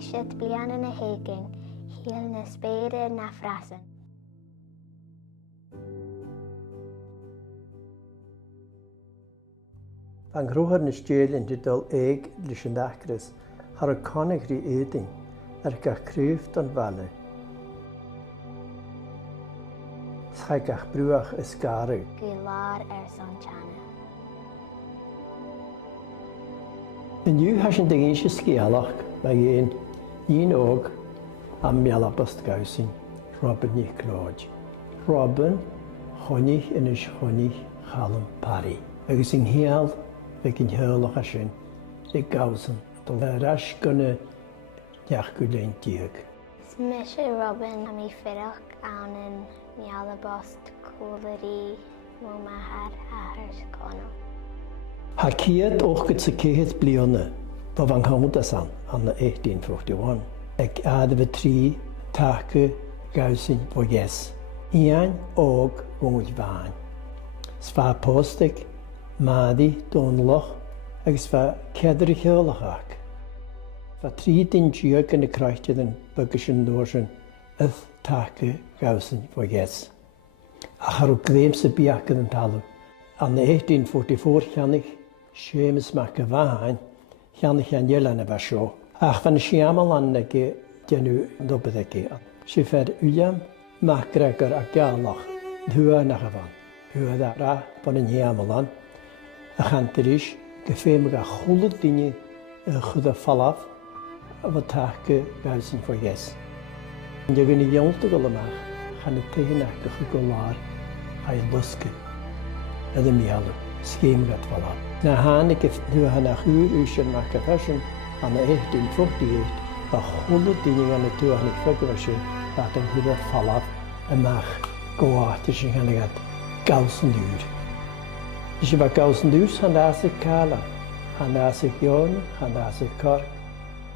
eisiau blian yn y hegin, hil na spéide na frasan. An grúthar na stéil in dul éig leis an dachras, har a connig rí éding ga críoft an bhaile. Schaig gach brúach is garú. Gulár san tjana. Iniu has an dingin se scialach ma un óg am mealabast gausin, Robin ní Clóid. Robin chonig inis chonig chalam pari. Agus in hial fe gyn heolach a sin, le gausin, dol ras gynne neach gwlein diag. Smisha Robin am I ffyrach an yn mialabost cwlari mwmahar a hyrskono. Ha ciad och gyda sy cehydd bliona, bo fan hawdas an na 1841. Ag ad fy tri tacu gausin fo yes. Ian og wngwyd fain. Sfa postig, madi donloch, ag sfa cedr I cheolach ac. Fa tri din diog yn y craichtydd yn bygys yn dwysyn ydd tacu gausin fo yes. A charw gddeim sy biacad yn talw. An na 1844 llannig Seamus McAvain, Janne Janjela na basho. Ach van Siamal an nege denu dobedeke. She fed William MacGregor a Galach, Hua na Havan. Hua da ra van een Jamalan. A chanterish, gefeemig a chulud dinge chuda falaf, wat taake gausin voor yes. En je gynnu jonte golamach, gaan het tegenach gulaar, ga je luske. En de mialu, scheme gaat falaf. Na haan ik nu han a chuur usje maak a fashion an 1848 a chulud dinge an y tuach nig fygwysio dat yn hwydda falaf y mach goaati sy'n gan gat gausen duur. Is je wat gausen duur han dasig kala, han dasig joon, han dasig kork,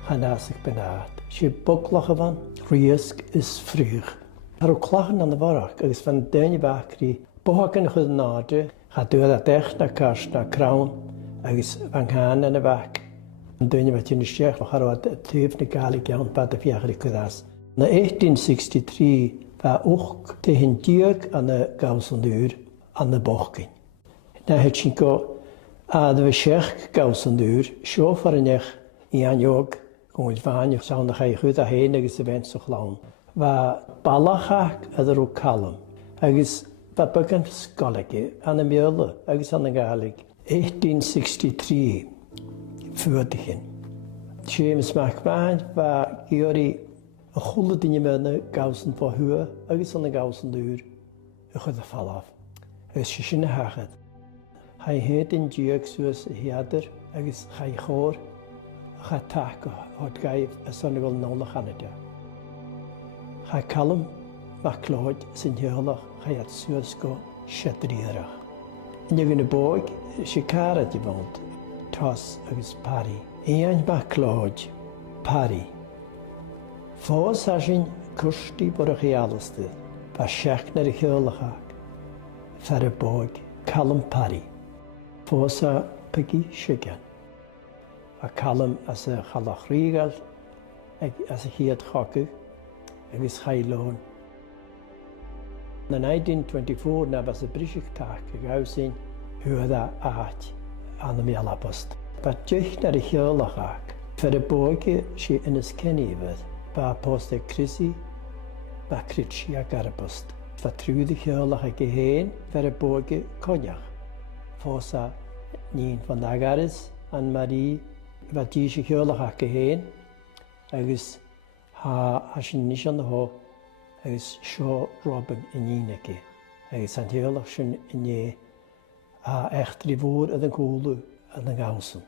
han dasig benaad. Is je boklach van, riesk is vruug. Ar o klachen an de warach, agus van deine bakri, bohaken chud nade, ga dŵad a dech na kars na krawn, agus van gaan yn y bach. Yn dweud wat yn ysgech, fach ar o tyf na gael iawn bad y fiach ar y cwyddas. Na 1863, fa wch te hyn diog an y gawson dŵr an y bochgyn. Na het sy'n go, a dy fy siech gawson dŵr, siof ar ynech I anjog, gwyd fan i'ch sawn na chai chwyd a hen agus y fent o'ch lawn. Fa balachach ydych o calum, agus fa bygan sgolegi an y miole, agus an y gaelig. 1863, fwyd hyn. Seamus McMahon fa gyori y chwlyd dyn i mewn y gawson fo hwa, agus an y gawson dŵr, y chwyd y falaf. Agus sy'n y hachad. Hai hed yn diog sŵs y hiadr, agus chai chor, cha tac o gaif y sonigol nôl o Canada. Cha calum MacLeod sy'n heolach chai at sŵsgo siadriarach. Yn yw'n y bog, sicara di fod, tos agus pari. Ian MacLeod, pari. Fos asyn cwsti bod o'ch I alastydd, fa siach na'r heolach ac, fer y bog, calum pari. Fos a pygi sigan. A calum as y chalach rigal, as y hiad chogw, agus chailon. Na 1924 na fas y brisig tac y gawsyn hwyd a aat an y mialabost. Ba dych na'r heolach ac, fer y bogi si yn ysgenni fydd, ba post y crisi, ba critsi ag arabost. Fa trwyd y heolach ag y hen, fer y bogi coniach. Fosa ni'n van agaris an Marie, fa dis y heolach ag y hen, agus ha sy'n nis an ho, agus sio Robin yn un ag agus an heolach sy'n yn a echtri fôr ydyn cwlw yn y gawson.